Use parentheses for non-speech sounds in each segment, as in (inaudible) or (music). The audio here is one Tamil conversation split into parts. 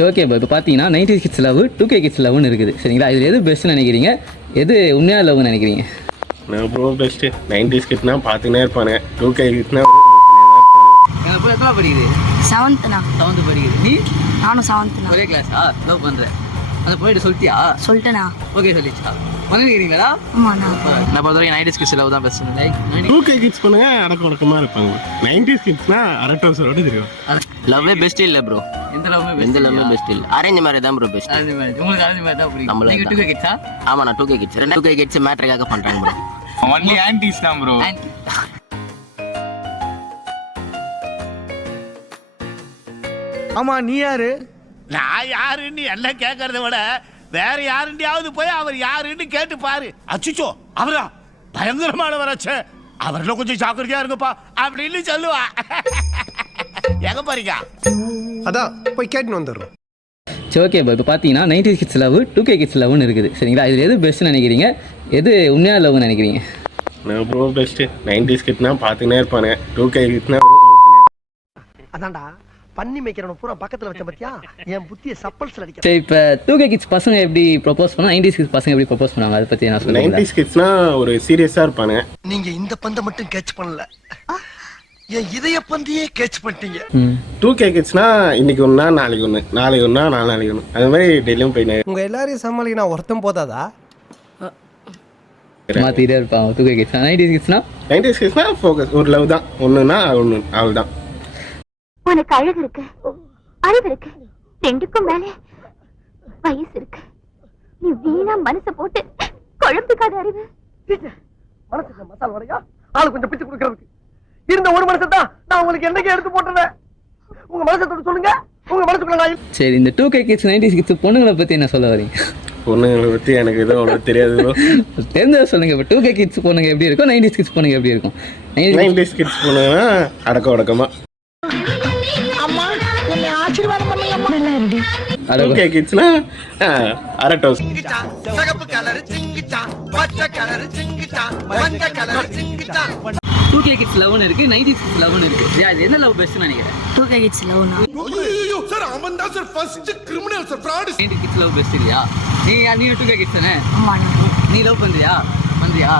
சரி ஓகே இப்போ இப்போ பார்த்தீங்கன்னா ninety kids love two K kids லவ்னு இருக்குது. சரிங்களா? இதில் எது பெஸ்ட்னு நினைக்கிறீங்க? எது உண்மையாக லவ்னு நினைக்கிறீங்க? நான் ப்ரோ பெஸ்ட்டு நைன்டிஸ் கிட்னா பார்த்துக்கினே இருப்பானுங்க. டூ கே கிட்னா எத்தனை படிக்குது? செவன்த்ண்ணா செவன்த்து படிக்குது. நீ? நானும் செவன்த்ண்ணா ஒரே கிளாஸா லவ் பண்ணுறேன் அந்த போயிட்டு சொல்லிட்டியா? சொல்லிட்டேண்ணா ஓகே சொல்லிச்சா. பண்ணிக்கிறீங்களா ஆமாண்ணா நான். பொறுத்த வரைக்கும் நைன்டி கிட்ஸ் லவ் தான் best like two K kids பண்ணுங்க அடக்க உடக்கமாக இருப்பாங்க. நைன்டிஸ் கிட்ஸ்னா அரட்டோசரோட தெரியும். லவ்வே பெஸ்ட் இல்ல ப்ரோ எந்த லவ்மே எந்த பெஸ்ட் இல்ல. அரேஞ்ச் மேரேஜ் தான் ப்ரோ பெஸ்ட் அரேஞ்ச் மேரேஜ் உங்களுக்கு அரேஞ்ச் மேரேஜ் தான் பிடிக்கும் நம்மளுக்கு நீங்கள் டூ கே கிட்ஸா ஆமா நான் டூ கே கிட்ஸ் ரெண்டு டூ கே கிட்ஸ் மேட்ருக்காக பண்றாங்க ப்ரோ ஒன்லி ஆன்டிஸ் தான் ப்ரோ ஆமா நீ யாரு? நான் யாருன்னு எல்லாம் கேட்கறத விட வேற யாருண்டியாவது போய் அவர் யாருன்னு கேட்டு பாரு. அச்சுச்சோ அவரா? பயங்கரமானவராச்சே. அவர்ல கொஞ்சம் ஜாக்கிரதையா இருங்கப்பா. அப்படின்னு சொல்லுவா. (laughs) எங்க போறீங்க? அதான் போய் கேட்டுன்னு வந்துடுறோம். சரி ஓகே இப்போ இப்போ பார்த்தீங்கன்னா ninety kids love two K kids லவ்னு இருக்குது. சரிங்களா? இதில் எது பெஸ்ட்னு நினைக்கிறீங்க? எது உண்மையாக லவ்னு நினைக்கிறீங்க? நான் ப்ரோ பெஸ்ட்டு நைன்டிஸ் கிட்னா பார்த்துக்கினே இருப்பானுங்க. டூ கே கிட்னா அதான்டா பண்ணி மேய்க்கிறவன பூரா பக்கத்துல வச்ச பத்தியா? என் புத்திய சப்பல்ஸ்ல அடிக்க. சரி இப்போ டூ கே கிட்ஸ் பசங்க எப்படி ப்ரொப்போஸ் பண்ணா நைன்டி கிட்ஸ் பசங்க எப்படி ப்ரொப்போஸ் பண்ணுவாங்க? அதை பற்றி நான் சொல்லுங்கள் நைன்டிஸ் கிட்ஸ்னா ஒரு சீரியஸாக இருப்பானுங்க. நீங்க இந்த பந்தை மட்டும் கேட்ச் பண்ணல. என் இதய பந்தையே கேட்ச் பண்ணிட்டீங்க. டூ கே கிட்ஸ்னா இன்னைக்கு ஒன்றா நாளைக்கு ஒன்று நாளைக்கு ஒன்றா நாலு நாளைக்கு ஒன்று அது மாதிரி டெய்லியும் போய் உங்க எல்லாரையும் சமாளிக்க நான் ஒருத்தன் போதாதா? மாற்றிட்டே இருப்பாங்க டூ கே கிட்ஸ் நைன்டி கிட்ஸ்னா நைன்டிஸ் கிட்ஸ்னா ஃபோக்கஸ் ஒரு லவ் தான். ஒன்றுனா ஒன்று அவ்வளோதான் உனக்கு அழகு இருக்கு. அறிவு இருக்கு. ரெண்டுக்கும் மேல வயசு இருக்கு. நீ வீணா மனச போட்டு குழம்பிக்காத அறிவு. மனசுக்கு மசால் வரையா ஆளு கொஞ்சம் பிச்சு கொடுக்கறதுக்கு. இருந்த ஒரு மனுஷன் தான் நான் உங்களுக்கு என்னைக்கு எடுத்து போட்டுறேன் உங்க மனசை சொல்லுங்க. உங்க மனசுக்குள்ள நான். சரி இந்த two K kids ninety kids பொண்ணுங்களை பற்றி என்ன சொல்ல வரீங்க? பொண்ணுங்களை பற்றி எனக்கு எதுவும் அவ்வளோ தெரியாது தெரிஞ்சதை சொல்லுங்கள் இப்போ டூ கே கிட்ஸ் பொண்ணுங்க எப்படி இருக்கும் நைன்டி கிட்ஸ் பொண்ணுங்க எப்படி இருக்கும்? நைன்டி கிட்ஸ் பொண்ணுங்கன்னா அடக்க உடக்கமாக டூ கே கிட்ஸ்னா அரட்டோஸ் சிகப்பு கலர் பச்சை கலர் டூ கே கிட்ஸ் லவ்னு இருக்கு நைன்டி கிட்ஸ் லவ்னு இருக்கு. சரி, அது என்ன லவ் பெஸ்ட்னு நினைக்கிறேன்? டூ கே கிட்ஸ் லவ்ண்ணா நைன்டி கிட்ஸ் லவ் பெஸ்ட் இல்லையா? நீ நீ டூ கே கிட்ஸ் தானே? ஆமாண்ணா. நீ லவ் பண்றியா? பண்றியா?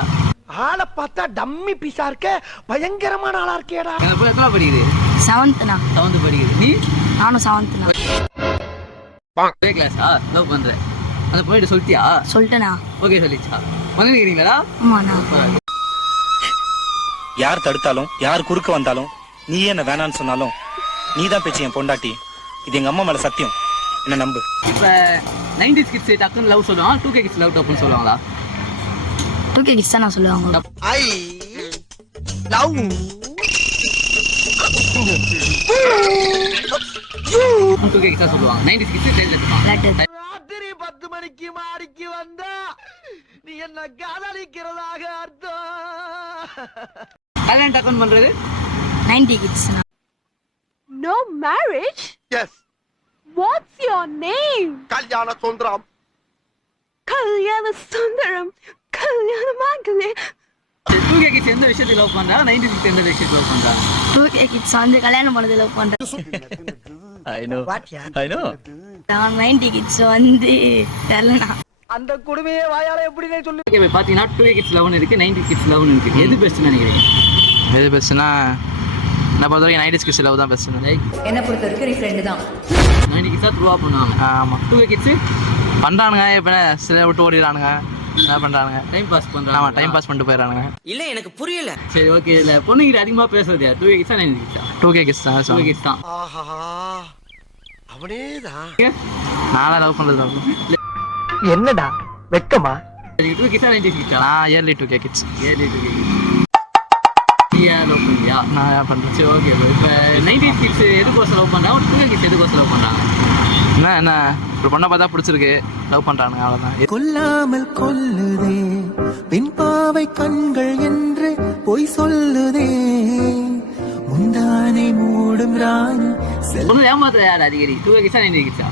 ஆளை பார்த்தா டம்மி பீஸா இருக்க பயங்கரமான ஆளா இருக்கேடா போய் எத்தனை படிக்குது? செவன்த்ண்ணா செவன்த் படிக்குது. நீ? நானும் செவன்த்ண்ணா ஒரே கிளாஸா லவ் பண்ற அந்த போயிட்டு சொல்லிட்டியா? சொல்லிட்டேண்ணா. ஓகே சொல்லிச்சா. பண்ணிக்கிறீங்களா ஆமாண்ணா. யார் தடுத்தாலும் யார் குறுக்க வந்தாலும் நீ என்ன வேணான்னு சொன்னாலும் நீ தான் பேச்சு என் பொண்டாட்டி. இது எங்க அம்மா மேல சத்தியம். என்ன நம்பு? இப்போ நைன்டி கிட்ஸ் டக்குன்னு லவ் சொல்லுவாங்க டூ கே கிட்ஸ் லவ் டப்புன்னு சொல்லுவாங்களா? டூ கே கிட்ஸ் தான் நான் சொல்லுவாங்க. I love two K kids தான் சொல்லுவாங்க. கிட்ஸ் ராத்திரி பத்து மணிக்கு மாடிக்கு வந்தா நீ என்ன காதலிக்கிறதாக அர்த்தம்? கல்யாணம் டக்குன்னு பண்றது? Ninety கிட்ஸ்ண்ணா no marriage yes what's your name Kalyana Sundaram Kalyana Sundaram கல்யாண மகளே டூ கே கிட்ஸ் எந்த விஷயத்துக்கு லவ் பண்றாங்க நைன்டி கிட்ஸ் எந்த விஷயத்துக்கு லவ் பண்றாங்க டூ கே கிட்ஸ் வந்து கல்யாணம் பண்ணது லவ் பண்றேன் நான் நைன்டி கிட்ஸ் வந்து அந்த குடுமையே வாயால எப்படினே சொல்லு பார்த்தீங்கன்னா டூ கிட்ஸ் லவ்னு இருக்கு நைன்டி கிட்ஸ் லவ்னு இருக்கு. எது பெஸ்ட்னு நினைக்கிறீங்க? எது பெஸ்ட்னா நான் பொறுத்த வரைக்கும் நைன்டி கிட்ஸ் லவ் தான் பெஸ்ட் லைக் என்ன பொறுத்த வரைக்கும் ஃப்ரெண்டு தான். நைன்டி கிட்ஸ் தான் த்ரூவா பண்ணுவாங்க. ஆமா. டூ கே கிட்ஸ் பண்றானுங்க இப்போ சில விட்டு ஓடிடுறானுங்க. என்ன பண்றானுங்க? டைம் பாஸ் பண்றாங்க ஆமா டைம் பாஸ் பண்ணிட்டு போயிடறானுங்க. இல்ல எனக்கு புரியல. சரி ஓகே இல்ல. பொண்ணுகிட்ட அதிகமா பேசுறது யார்? டூ கே கிட்ஸா நைன்டி கிட்ஸா டூ கே கிட்ஸ் தான் டூ. கிட்ஸ் தான். ஆஹா அவனேதான். நானும் லவ் பண்றது தான் என்னடா வெக்கமா? டூ கிட்ஸா நைன்டி கிட்ஸா நான் இயர்லி டூ கே கிட்ஸ் ஏழு டூ கே நீயா பண்ணியா நான் சரி ஓகே இப்போ நைன்டி கிட்ஸ் எதுக்கோசம் லவ் பண்றாங்க டூ கே கிட்ஸ் எதுக்கோசம் லவ் பண்றாங்க என்ன என்ன? ஒரு பொண்ணை பார்த்தா பிடிச்சிருக்கு. லவ் பண்றானுங்க அவ்வளவுதான். கொல்லாமல் கொல்லுதே பின் பாவை கண்கள் என்று பொய் சொல்லுதே. முந்தானை மூடும் ராணி பொண்ணு ஏமாத்த யார் அதிகரி? டூ கிட்ஸா நைன்டி கிட்ஸா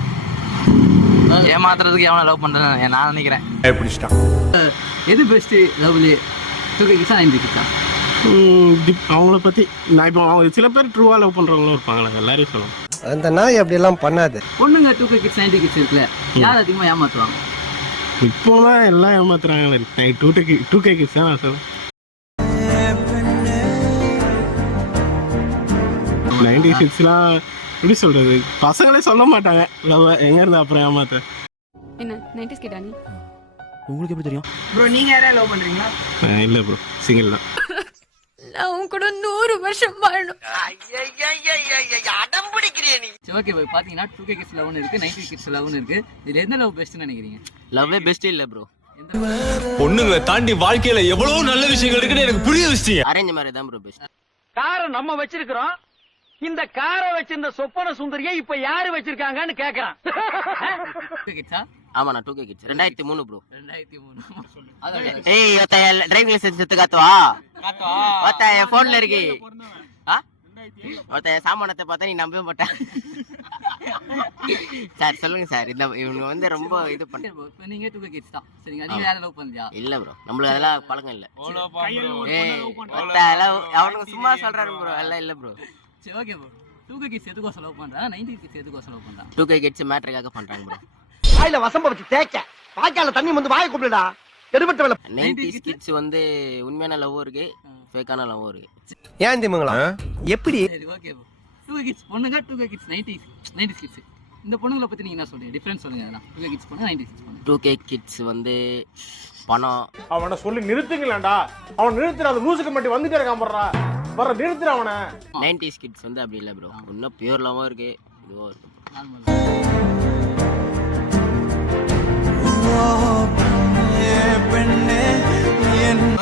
ஏமாத்துறதுக்கு எவனை லவ் பண்றேன்னு நான் நினைக்கிறேன். எது பெஸ்ட்டு லவ்லி? டூ கிட்ஸா நைன்டி கிட்ஸா அவங்கள பற்றி நான் இப்போ அவங்க சில பேர் ட்ரூவாக லவ் பண்ணுறவங்களும் இருப்பாங்களே எல்லாரையும் சொல்லுவோம். அந்த நாய் அப்படியெல்லாம் பண்ணாது. பொண்ணுங்க two K kids ninety kids இருக்குல்ல யார் அதிகமாக ஏமாத்துவாங்க? இப்போலாம் எல்லாம் ஏமாத்துறாங்க டூ டே டூ கே கிட்ஸ் தான் நான் சொல்லுவேன் நைன்டி சிக்ஸ்லாம் எப்படி சொல்றது? பசங்களே சொல்ல மாட்டாங்க. லவ் எங்க இருந்து அப்புறம் ஏமாத்த? என்ன நைன்டிஸ் கிட்டா நீ? உங்களுக்கு எப்படி தெரியும்? ப்ரோ நீங்க யாரையா லவ் பண்றீங்களா? இல்ல ப்ரோ சிங்கிள் தான். நான் உன் கூட நூறு வருஷம் வாழணும் சரி ஓகே பாய் பார்த்தீங்கன்னா டூ கே கிட்ஸ் லவ்னு இருக்குது நைன்டி கிட்ஸ் லவ்னு இருக்குது இதில் எந்த லவ் பெஸ்ட்டுன்னு நினைக்கிறீங்க? லவ்வே பெஸ்ட் இல்ல ப்ரோ பொண்ணுங்களை தாண்டி வாழ்க்கையில எவ்வளவு நல்ல விஷயங்கள் இருக்குன்னு எனக்கு புரிய வச்சிட்டீங்க. அரேஞ்ச் மேரேஜ் தான் ப்ரோ பெஸ்ட் காரை நம்ம வச்சிருக்கிறோம். இந்த காரை வச்சிருந்த சொப்பன சுந்தரியை இப்ப யாரு வச்சிருக்காங்கன்னு கேக்குறான். ஆமா நான் டூ கே கிட்ஸ் ரெண்டாயிரத்தி மூணு ப்ரோ ரெண்டாயிரத்தி மூணு. ஏய் ஒத்த டிரைவிங் லைசன்ஸ் எடுத்து காத்துவா ஒத்த என் போன்ல இருக்கு. ஆ? ஒருத்த சாமானத்தை பார்த்தா நீ நம்பவே மாட்டேன். சார் சொல்லுங்க சார். இந்த இவங்க வந்து ரொம்ப இது பண்ண இப்போ நீங்கள் டூ கே கிட்ஸ் தான். சரிங்களா? நீங்கள் வேறு லவ் பண்ணலையா இல்ல ப்ரோ நம்மளுக்கு அதெல்லாம் பழக்கம் இல்ல. ஏய் அவனுங்க சும்மா சொல்றாரு ப்ரோ எல்லாம் இல்ல ப்ரோ சரி okay bro two K kids எதுக்கோசம் love பண்ணுறாங்க நைன்டி கிட்ஸ் எதுக்கோசம் லவ் பண்ணுறாங்க டூ கே கிட்ஸ் மேட்ருக்காக பண்றாங்க ப்ரோ வாயில வசம்ப வச்சு தேய்க்க. வாய்க்கால தண்ணி வந்து வாயை கூப்பிடுடா. எடுபட்ட வேலை நைன்டிஸ் கிட்ஸ் வந்து உண்மையான லவ்வும் இருக்கு ஃபேக்கான லவ்வும் இருக்கு. ஏன் திமுங்களா எப்படி? ஓகே டூ கிட்ஸ் பொண்ணுங்க two K kids ninety ninety kids இந்த பொண்ணுங்களை பற்றி நீங்கள் என்ன சொல்றீங்க? டிஃப்ரென்ஸ் சொல்லுங்க அதெல்லாம் டூ கே கிட்ஸ் பொண்ணு நைன்டி கிட்ஸ் பொண்ணு. டூ கே கிட்ஸ் வந்து பணம். அவனை சொல்லி நிறுத்துங்களேன்டா. அவன் நிறுத்துற அந்த லூசுக்கு மட்டும் வந்துட்டே இருக்கான் போடுறா வர நிறுத்துற அவனை. நைன்டிஸ் கிட்ஸ் வந்து அப்படி இல்லை ப்ரோ இன்னும் பியூர் லவ்வும் இருக்கு. இதுவும் இருக்கு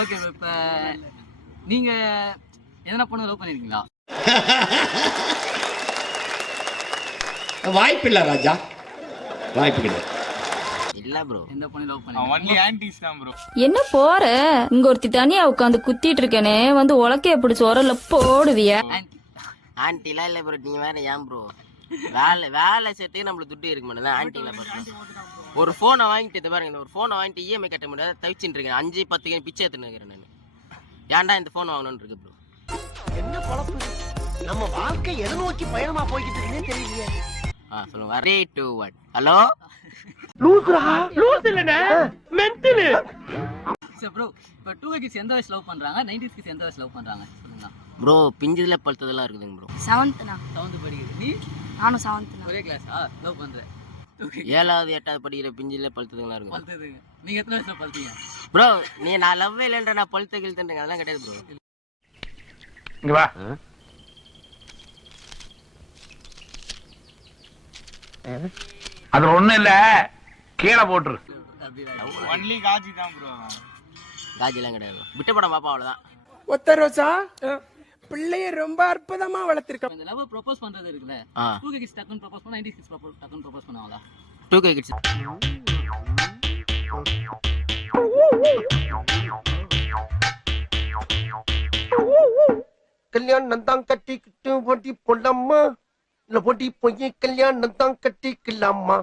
ஓகே இப்போ நீங்கள் எதனா பொண்ணு லவ் பண்ணியிருக்கீங்களா வாய்ப்பில்லை ராஜா. வாய்ப்பு கிடையாது. இல்ல ப்ரோ எந்த பொண்ணு லவ் பண்ணி என்ன போற? இங்க ஒருத்தி தனியா உட்காந்து குத்திட்டு இருக்கனே வந்து உலக்கைய பிடிச்ச உரல்ல போடுவிய. ஆன்ட்டிலாம் இல்லை ப்ரோ நீங்கள் வேற ஏன் ப்ரோ வேலை வேலை செட்டு நம்மளுக்கு துட்டு இருக்க ஆன்ட்டியில் பார்த்து ஒரு ஃபோனை வாங்கிட்டு இது பாருங்க. இந்த ஒரு ஃபோனை வாங்கிட்டு இஎம்ஐ கட்ட முடியாது. தவிச்சுட்டு இருக்கேன். அஞ்சு பத்துக்கு பிச்சை எடுத்துன்னு இருக்கிறேன் நான். ஏன்டா இந்த ஃபோன் வாங்கணும்னு இருக்கு ப்ரோ என்ன பழப்பு? நம்ம வாழ்க்கை எதை நோக்கி பயணமா போய்கிட்டு இருக்குன்னே தெரியலையே. ஆ சொல்லுங்க. டூ ஒன் ஹலோ லூசுரா? லூசு இல்லனே மென்டலு. சரி ப்ரோ இப்போ டூ கிட்ஸ் எந்த வயசு லவ் பண்ணுறாங்க நைன்டி கிட்ஸ் எந்த வயசு லவ் பண்ணுறாங்க சொல்லுங்க. ப்ரோ பிஞ்சதுல பழுத்ததெல்லாம் இருக்குதுங்க ப்ரோ செவன்த்ண்ணா செவன்த்து படிக்குது. நீ? நானும் செவன்த்ண்ணா ஒரே கிளாஸா லவ் பண்ணுறேன் ஏழாவது எட்டாவது படிக்கிற பிஞ்சில பழுத்ததுங்களாம் இருக்கும் பழுத்ததுங்க. நீங்கள் எத்தனை வயசில் பழுத்தீங்க? ப்ரோ நீ நான் லவ்வே இல்லைன்ற நான் பழுத்த கிழ்த்துன்றேங்க அதெல்லாம் கிடையாது ப்ரோ இங்க வா. அது ஒண்ணும் இல்ல. கீழே போட்டுரு. காஜிலாம் கிடையாது. விட்ட படம் பாப்பா அவ்வளோதான் ஒத்த ரோசா பிள்ளைய ரொம்ப அற்புதமா வளர்த்திருக்க இந்த லவ் ப்ரொபோஸ் பண்ணுறது இருக்குல்ல. டூ கே கிட்ஸ் டக்குன்னு ப்ரொபோஸ் பண்ணா நைன்டி கிட்ஸ் டக்குன்னு ப்ரொபோஸ் பண்ணுவாங்களா டூ கே கிட்ஸ் கல்யாணம் தான் கட்டிக்கிட்டு போட்டி போடலாமா? இல்ல போட்டி போய் கல்யாணம் தான் கட்டிக்கலாமா?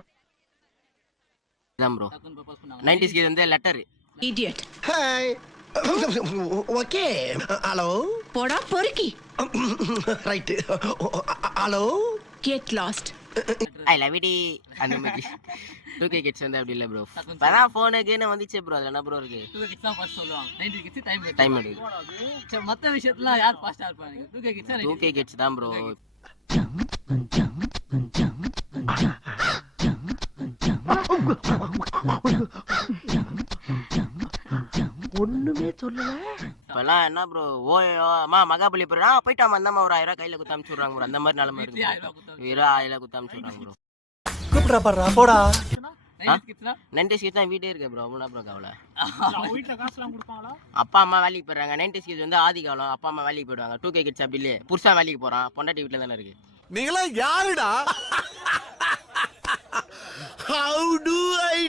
தான் ப்ரோ டக்குன்னு ப்ரொபோஸ் பண்ணாங்க. நைன்டிஸ் கிட் வந்து லெட்டர் ஹாய் ஓகே ஹலோ போடா பொறுக்கி right hello get lost I love it அந்த மாதிரி டூ கே கிட்ஸ் வந்து அப்படி இல்லை ப்ரோ இப்போதான் ஃபோனுக்குன்னு வந்துச்சு ப்ரோ அதில் என்ன ப்ரோ இருக்கு டூ கே கிட்ஸ் தான் ஃபர்ஸ்ட் சொல்லுவாங்க நைன்டி கிட்ஸ் டைம் டைம் எடுக்குது சரி மற்ற விஷயத்துலாம் யார் ஃபாஸ்ட்டாக இருப்பாங்க two K kids two K kids தான் ப்ரோ ஒண்ணுமே சொல்லல. இப்போல்லாம் என்ன ப்ரோ ஓயோ அம்மா மகாபலிபுரம் ஆ போயிட்டாமா இந்தாம்மா ஒரு ஆயிரம் கையில் குத்து அமுச்சு விட்றாங்க ப்ரோ அந்த மாதிரி நிலமை இருக்கு வெறும் ஆயிரம் குத்து அமுச்சு விட்றாங்க ப்ரோ கூப்பிடுறா பாடுறா போடா. நைன்டி நைன்டி தான் வீடே இருக்கு ப்ரோ அவ்வளோ ப்ரோ கவலை. அப்பா அம்மா வேலைக்கு போயிடுறாங்க. நைன்டி கிட்ஸ் வந்து ஆதி காலம். அப்பா அம்மா வேலைக்கு போயிடுவாங்க. டூ கே கிட்ஸ் அப்படி இல்லையே. புருஷன் வேலைக்கு போகிறான் பொண்டாட்டி வீட்டில் தானே இருக்கு. நீங்களா யாருடா? How do I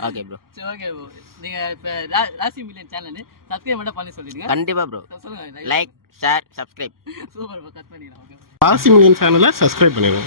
okay bro சரி ஓகே ப்ரோ நீங்கள் இப்போ ராசி மில்லியன் சேனல் சப்ஸ்கிரைப் மட்டும் பண்ணி சொல்லிடுங்க. கண்டிப்பா ப்ரோ சொல்லுங்கள் like share subscribe super cut பண்ணிடலாம் ஓகே ராசி மில்லியன் சேனலை சப்ஸ்கிரைப் பண்ணிடுவோம்